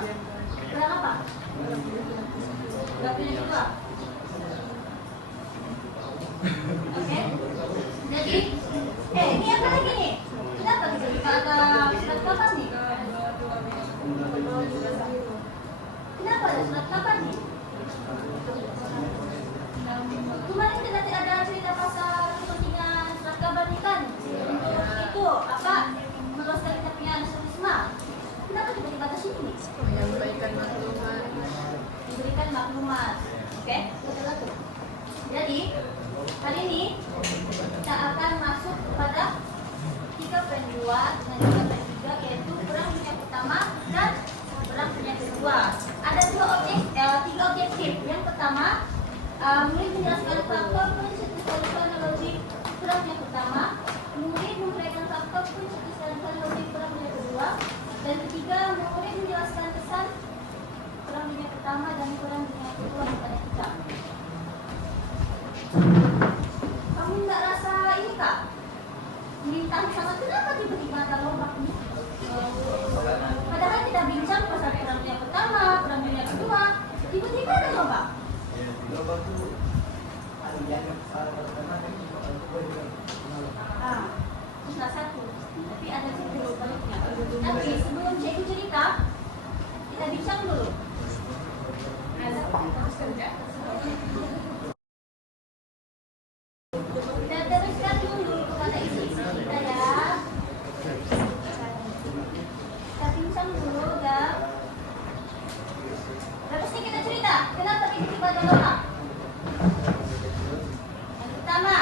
Perang apa? Perang Dunia Kedua. Oke. Jadi, ini apa lagi nih? Kenapa kita ada surat kabar nih? Kenapa ada surat kabar nih? Kemarin kita nanti ada cerita pasal kepentingan surat kabar nih kan? Untuk itu apa? Meluaskan kita punya nasionalisme. Kenapa tiba-tiba ke sini nih? Menyampaikan maklumat. Diberikan maklumat. Oke, betul betul. Jadi hari ini kita akan masuk kepada 3.2 dan 3.3 yaitu perang dunia pertama dan perang dunia kedua. Ada tiga objektif. Yang pertama, murid menjelaskan faktor prinsip kronologi perang dunia pertama, murid memberikan faktor prinsip kronologi perang dunia kedua, dan ketiga, murid menjelaskan kesan perang dunia pertama dan perang dunia kedua kepada kita. Kamu nggak rasa ini kak? Melintang sangat, kenapa tiba-tiba ada lomba ini? Padahal kita bincang pasal perang dunia pertama, perang dunia kedua, tiba-tiba ada lomba. Lomba itu ada dianggap pertama kan Salah satu, tapi ada cerita baliknya. Tapi sebelum cikgu cerita, kita bincang dulu. Kita teruskan dulu kepada isi-isi kita ya. Kita bincang dulu ya. Terus nih kita cerita, kenapa tiba-tiba ada lomba? Yang pertama,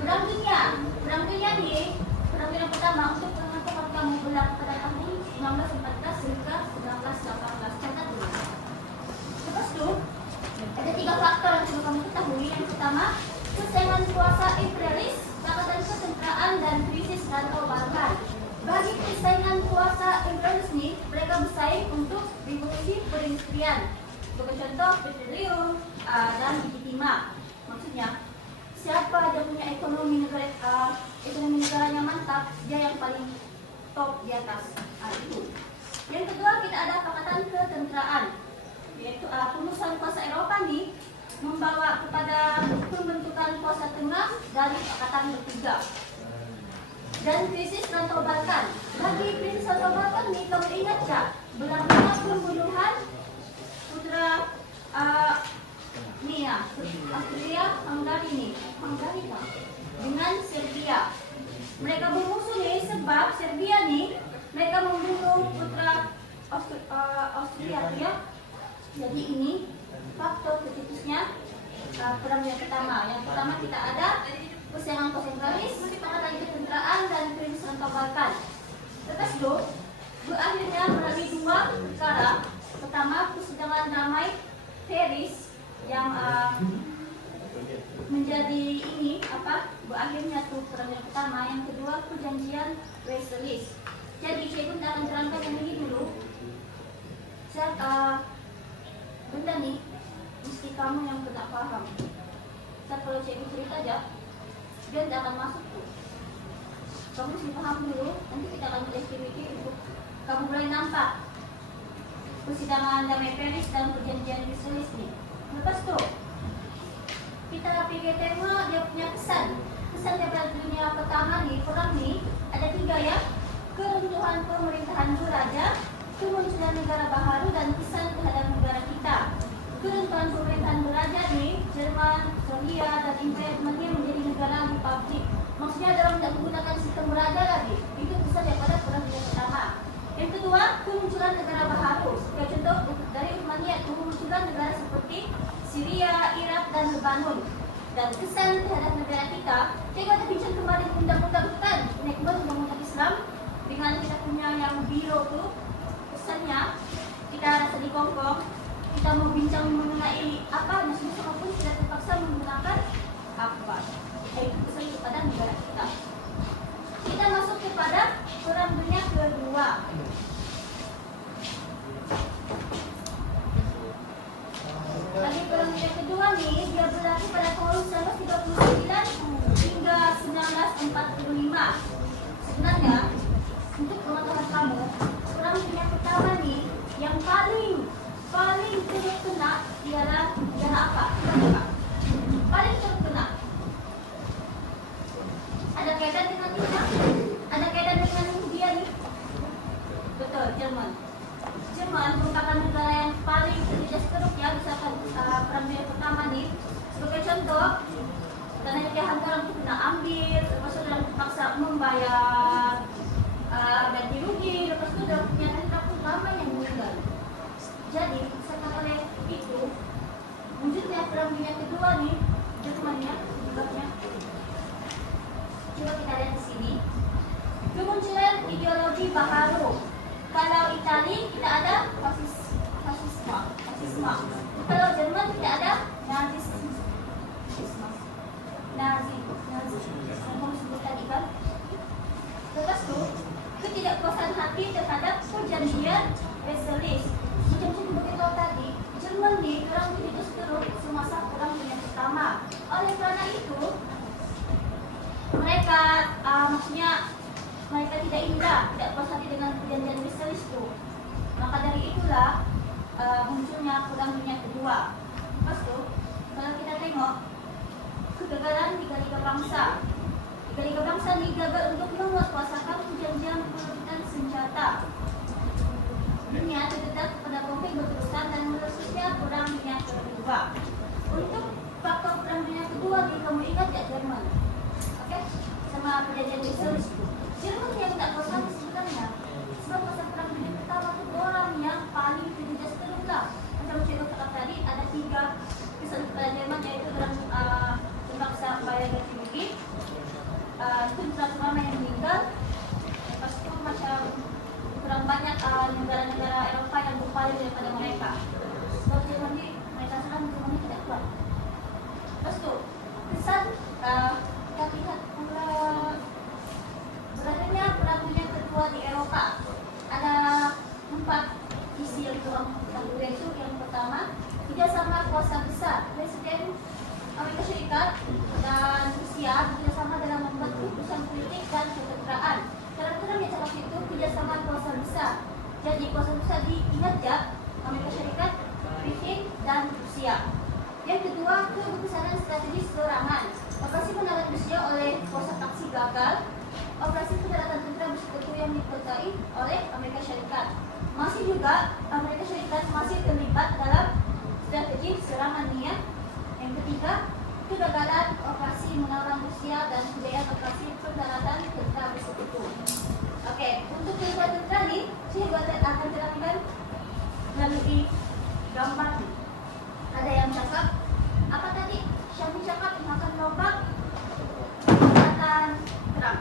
perang dunia. Perang dunia nih, perang dunia pertama untuk pengetahuan kamu berlaku pada tahun 1914 hingga 1918. Catat dulu. Lepas itu, ada 3 faktor yang perlu kamu ketahui. Yang pertama, persaingan kuasa imperialis, Pakatan Ketenteraan, dan krisis rantau Balkan. Bagi persaingan kuasa imperialis nih, mereka bersaing untuk revolusi perindustrian. Sebagai contoh, petroleum dan gigi timah. Maksudnya, siapa dia punya ekonomi negaranya mantap, dia yang paling top di atas. Itu. Yang kedua, kita ada Pakatan Ketenteraan, yaitu pengusahaan kuasa Eropa nih membawa kepada pembentukan kuasa tengah dari Pakatan bertiga. Dan krisis rantau Balkan. Bagi krisis rantau Balkan nih, kamu ingat tak berlakunya pembunuhan putra Hungary dengan Serbia. Mereka bermusuh nih sebab Serbia nih mereka membunuh putra Austria ya. Jadi ini faktor tercetusnya perang dunia pertama. Yang pertama kita ada persaingan kuasa imperialis, Pakatan Ketenteraan, dan krisis rantau Balkan. Lepas itu berakhirnya melalui 2 perkara. Pertama, persidangan damai Paris yang menjadi ini berakhirnya tuh perang dunia pertama. Yang kedua, perjanjian Versailles. Jadi saya pun akan terangkan yang ini dulu. Benda nih mesti kamu yang tidak paham. Kalau saya cerita aja, dia tidak akan masuk tuh. Kamu mesti paham dulu. Nanti kita akan belajar untuk kamu mulai nampak persidangan damai Paris dan perjanjian Versailles nih. Lepas tuh kita pikir tema dia punya kesan daripada dunia pertama nih, perang nih ada 3 ya. Keruntuhan pemerintahan beraja, kemunculan negara baharu, dan kesan terhadap negara kita. Keruntuhan pemerintahan beraja nih, Jerman, Swedia, dan Imperial menjadi negara republik. Maksudnya dalam tidak menggunakan sistem beraja lagi. Itu kesan daripada perang dunia pertama. Yang kedua, kemunculan negara baharu. Sebagai contoh dari Uthmania, kemunculan negara seperti Syria, Irak, dan Lebanon. Dan kesan terhadap negara kita, kita ada bincang kembali undang-undang kan, kembali undang-undang Islam dengan kita punya yang biru tuh. Kesannya kita rasa di Kongkong, kita mau bincang mengenai apa, maksudnya apapun kita terpaksa menggunakan apa. Itu kesan kepada negara kita. Kita masuk kepada perang dunia kedua. Lagi perang dunia kedua nih, dia berlaku pada tahun 1939 hingga 1945. Sebenarnya, untuk pengetahuan kamu, perang dunia pertama nih, yang kaitan dengan ini, ada kaitan dengan dia nih. Betul, Jerman. Jerman merupakan negara yang paling terjejas teruk ya, misalkan Perang Dunia Pertama nih. Sebagai contoh, tanahnya kayak hantaran itu kena ambil, lepas itu dalam terpaksa membayar ganti rugi, lepas itu dalam kenyataan pun ramai yang meninggal. Jadi, disebabkan oleh itu, wujudnya Perang Dunia Kedua nih, Jermannya, sebabnya. Coba kita lihat di sini. Kemunculan ideologi baharu. Kalau Itali kita ada fasisme. Kalau Jerman kita ada Nazisme. Nazi. Yang kamu sebut tadi kan? Lepas itu, ketidakpuasan hati terhadap perjanjian Versailles. Macam begitu tadi, Jerman di perang itu terus semasa Perang Dunia Pertama. Oleh karena itu, mereka mereka tidak indah, tidak puas hati dengan perjanjian Versailles itu. Maka dari itulah munculnya Perang Dunia Kedua. Lepas itu, kalau kita tengok kegagalan Liga Bangsa. Liga Bangsa ini gagal untuk menguatkuasakan perjanjian perebutan senjata. Dunia terdesak kepada konflik berterusan dan meletusnya Perang Dunia Kedua. Untuk faktor Perang Dunia Kedua, kamu ingat ya Jerman? Oke? Sama perjanjian Versailles itu. Jerman yang tidak puas hati sebenarnya. Sebab masa Perang Dunia Pertama itu orang yang paling terjejas teruk lah. Macam saya katakan tadi, ada 3 kesan kepada Jerman, yaitu dalam terpaksa bayar ganti rugi. Itu terlalu ramai yang meninggal. Lepas itu macam kurang banyak negara-negara Eropa yang berpaling daripada mereka. Sebab Jerman ini, mereka sekarang Jerman ini tidak kuat. Lepas itu, kesan kita lihat pula berakhirnya Perang Dunia Kedua di Eropa. Ada 4 isi yang yaitu yang pertama, kerjasama kuasa besar. Presiden Amerika Serikat dan Rusia bekerjasama dalam membuat keputusan politik dan ketenteraan. Cara-cara yang salah itu kerjasama kuasa besar. Jadi kuasa besar diingat ya, Amerika Serikat, Britain, dan Rusia. Yang kedua, kebesaran strategis serangan. Operasi pendarat Rusia oleh kuasa taksi gagal. Operasi pendaratan tentara bersekutu yang dikuasai oleh Amerika Serikat. Masih juga Amerika Serikat masih terlibat dalam strategi serangan niat. Yang ketiga, kegagalan operasi menawan Rusia dan kejayaan operasi pendaratan tentara bersekutu. Oke, untuk kedua tentara ini, saya akan terangkan melalui gambar. Ada yang cakap, apa tadi? Syami cakap makan lobak, makan terang.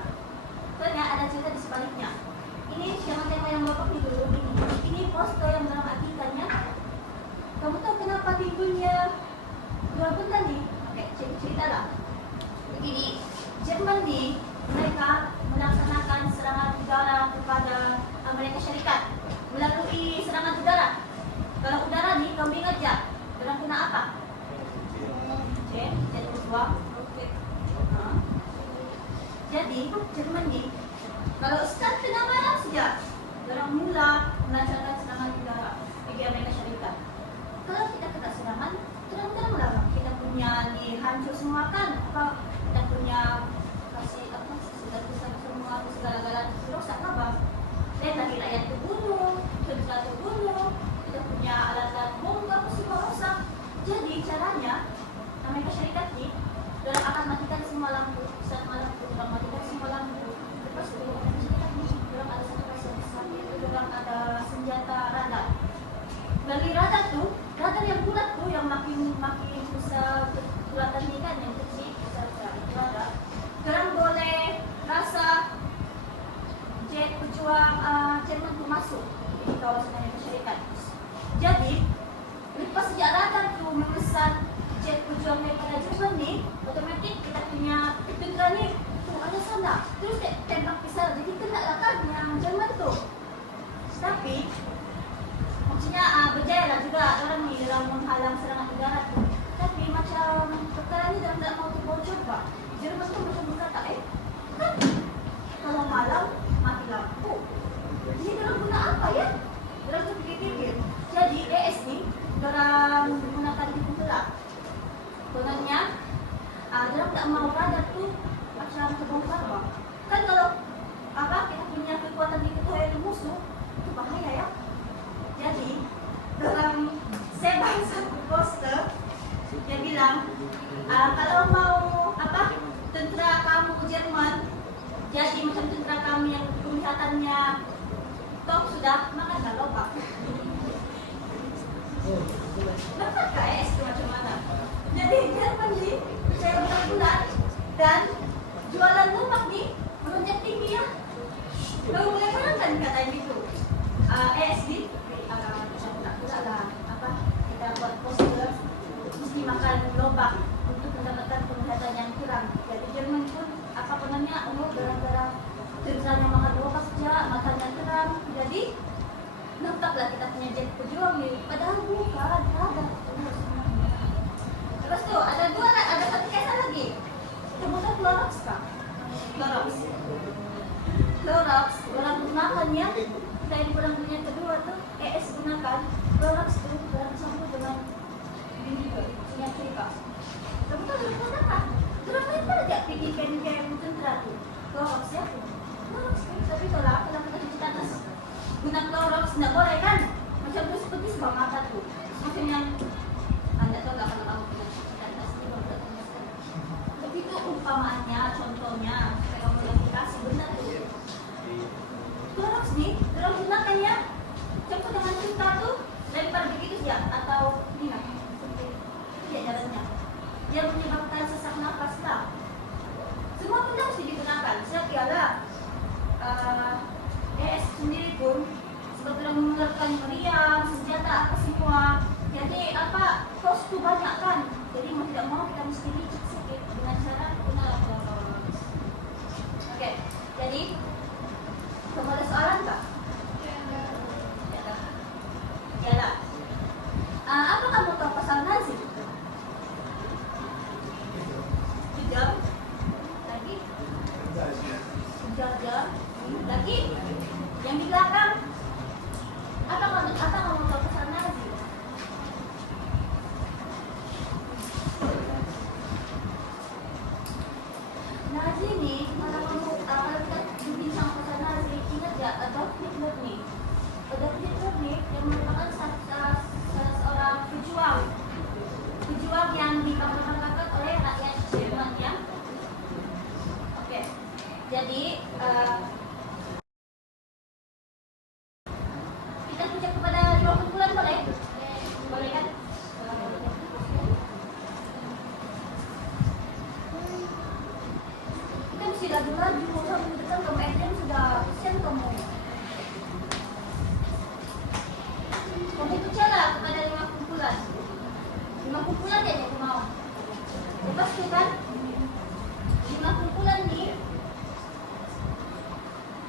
Sebenarnya ada cerita di sebaliknya. Ini jangan tengok yang lobak ini dulu. Ini poster yang dalam artikelnya. Kamu tahu kenapa timbulnya dua benda nih? Oke, ceritalah. Begini, Jerman nih, mereka melaksanakan serangan udara kepada Amerika Serikat melalui serangan udara. Kalau udara nih, kamu ingat ya? Orang kena apa? Jadi uang. Jadi Jerman nih, kalau start kena malam saja, orang mula melancarkan serangan udara bagi Amerika Serikat. Kalau kita kena serangan, terang-terang lah kita punya nih hancur semua kan? Kita punya kasih apa? Sudah semua segala-galanya rusak apa? Dan lagi rakyat terbunuh, kita terbunuh, kita punya alat-alat bom apa semua rusak. Jadi caranya Amerika Serikat nih, orang akan matikan semua lampu saat malam, orang matikan semua lampu. Lepas itu Amerika Serikat nih, orang ada satu rasa besar, yaitu orang ada senjata radar. Bagi radar tuh, radar yang bulat tuh yang makin besar bulatan ini kan yang kecil besar radar. Orang boleh rasa jet pejuang Jerman tuh masuk di kawasan Amerika Serikat. Jadi lepas sejak radar tuh memesan jet pejuang daripada Jerman nih, otomatis kita punya tentera nih tuh ada sana. Terus tembak pisau, jadi kena lah kan yang Jerman tuh. Tapi maksudnya berjaya lah juga orang ni dalam menghalang serangan udara tu. Tapi macam perkara ni dalam tak mau terbocor pak. Jerman tu macam berkata kan kalau malam mati lampu. Jadi dalam guna apa ya? Dalam jadi macam cendera kami yang kelihatannya top sudah makan lobak. Dapat KS itu macam mana? Jadi Jerman nih, saya bulan dan jualan lobak nih melonjak tinggi ya. Lalu mulai menangkan katanya gitu. ESD, kita buat poster mesti makan lobak untuk mendapatkan penglihatan yang kurang. Jadi Jerman pun apa namanya, gara-gara ceritanya makan lobak saja, matanya terang. Jadi nampaklah kita punya jet pejuang nih. Padahal bukan, ada. Terus tuh ada satu kisah lagi. Kemudian Clorox kah? Clorox, orang gunakannya dari bulan yang kedua tuh ES gunakan Clorox tuh dalam campur dengan vinegar, minyak cerita. Kamu tuh belum gunakan. Terus apa aja bikin kayak cendera tuh Clorox ya? Clorox tapi tolak kalau kita cuci tangan guna Clorox nggak boleh kan? Macam tuh seperti sebuah mata tuh. Maksudnya yang anda tahu nggak kalau kamu punya cuci tangan begitu umpamanya, contohnya supaya kamu yang dikasih benar tuh. Clorox nih, kalau gunakannya campur dengan cinta tuh lempar begitu saja atau minyak. Itu dia jalannya. Dia menyebabkan sesak nafas lah. Semua benda mesti digunakan. Setialah ES sendiri pun sebetulnya mengeluarkan meriam, senjata apa semua. Jadi apa kos tuh banyak kan. Jadi mau tidak mau kita mesti licik sedikit dengan cara gunakan Clorox. Oke, jadi kamu ada soalan tak? Ya lah. Apa kamu tahu pasal Nazi? Jam lagi, jam lagi. Yang di belakang. Apa kamu tahu pasal Nazi? Nazi nih, kalau kita berbincang pasal Nazi, ingat ya Adolf Hitler nih. Adolf Hitler nih yang merupakan seorang pejuang yang dibanggakan oleh rakyat Jerman ya. Oke, jadi kita punya kepada 50 bulan boleh? Boleh kan? Kita mesti laju-laju, kamu dekat kamu SM sudah kesian kamu. Kamu percayalah kepada 50 bulan. 50 bulan aja aku mau. Lepas tu kan 50 bulan ni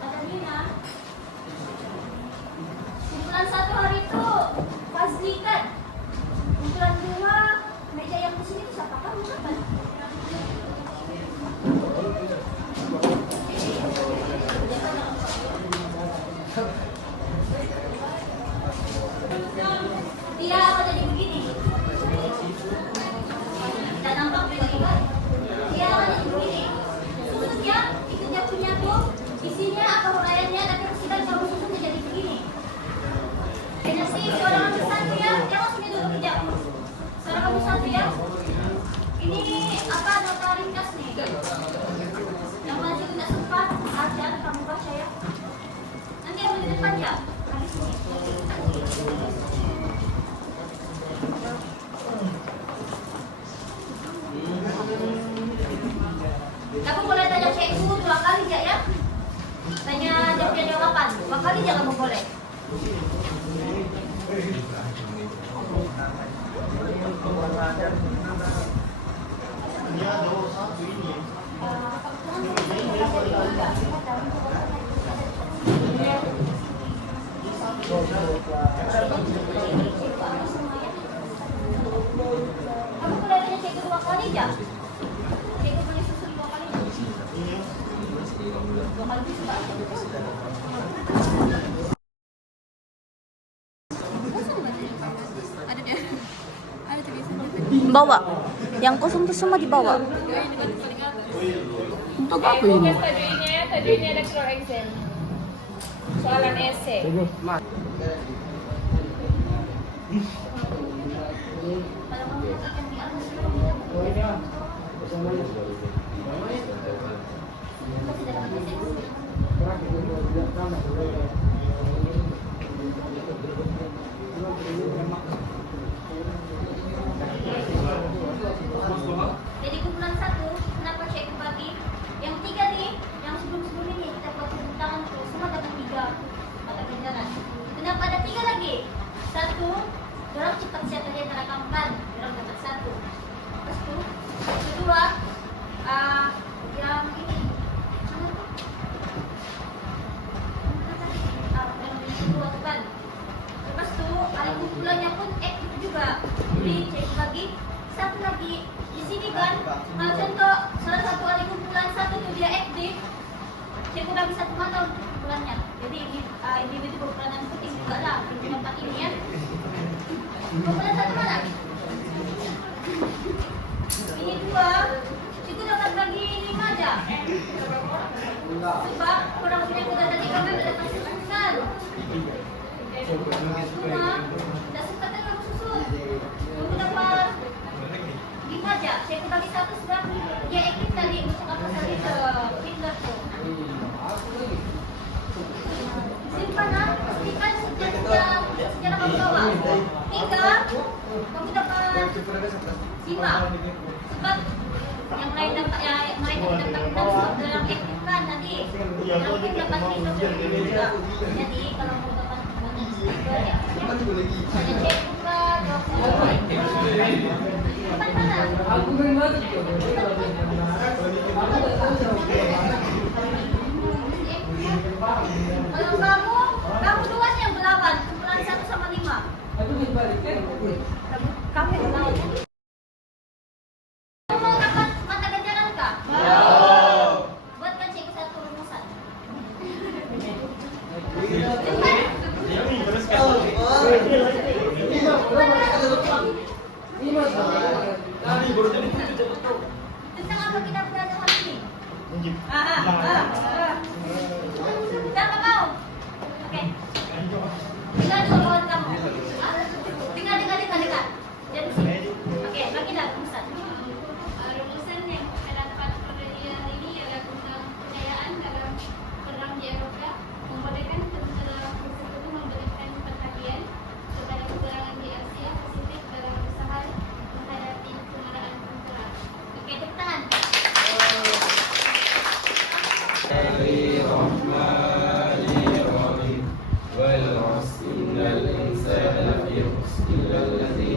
ada Nina. Kumpulan 1 hari tu Fazli kan. Kumpulan 2 meja yang di sini tu siapa kamu kapan? Dia akan jadi begini. Dan nampak juga ingat. Dia akan jadi begini. Susunnya itu dia punya tuh isinya apa huraiannya, tapi kita kalau susunnya jadi begini. Energi seorang ambil satu ya, jangan sini dulu kejap. Seorang ambil satu ya. Ini apa nota ringkas nih. Yang masih tidak sempat aja kamu baca ya. Nanti yang di depan ya. Di sini. Kamu boleh tanya cikgu 2 kali ya. Tanya dia punya jawaban. 2 kali jangan kamu boleh. Kamu boleh tanya cikgu 2 kali ya. Cikgu boleh susun 2 kali. 2 kali juga. Ada dia. Ada tulisannya tadi. Bawa. Yang kosong itu semua dibawa. Untuk apa ini? Tadi ini ada keluar exam. Soalan essay. Kasi dapat may sex. Jadi kumpulan 1, kenapa check bagi? Yang 3 nih, yang sebelum-sebelum ini kita buat tangan tuh semua dapat 3 mata pelajaran. Kenapa ada 3 lagi? 1, orang cepat siapa dia terakamkan, orang dapat 1. Terus tuh, kedua, yang ini, mana tuh? Yang kedua tuh kan. Lepas tuh, ada kumpulannya pun aktif juga. Jadi cek lagi. Satu lagi di sini kan, contoh salah satu ahli kumpulan 1 tuh dia aktif, saya kurang bisa memantau kumpulannya. Jadi individu berperanan penting juga lah di tempat ini ya. Kumpulan 1 mana? Ini 2, itu dapat bagi 5 aja. Sebab kurang punya kita tadi kami ada pasukan. Cuma tidak sempat kamu susun. Kamu dapat 5 aja. Saya bagi 1 sebab dia aktif tadi untuk apa tadi ke Hitler tuh. Simpanan, pastikan sejarah kamu bawa. 3, kamu dapat 5. Sebab yang lain dapat yang lain dapat 6 sebab dalam aktif kan tadi. Yang lain dapat 5 juga. Jadi kalau mau dapat ya. Ada cek buka, tempat mana? Kalau kamu 2 yang berlawan, kumpulan 1 sama 5. Kamu yang berlawan. Kamu mau dapat mata ganjaran kah? Buatkan cikgu 1 rumusan. Tentang apa kita berada hari ini? Siapa kau? Oke. Tinggal dua kawan kamu. Tinggal. Jadi sini. Oke, bagilah rumusan. Rumusan yang terdapat pada hari ini adalah tentang kejayaan dalam perang di Eropa, membolehkan tentara bersekutu memberikan perhatian kepada peperangan di Asia Pasifik dalam usaha menghadapi kemarahan tentara. Oke, tepuk tangan. والعصر إن الإنسان لفي خسر إلا الذين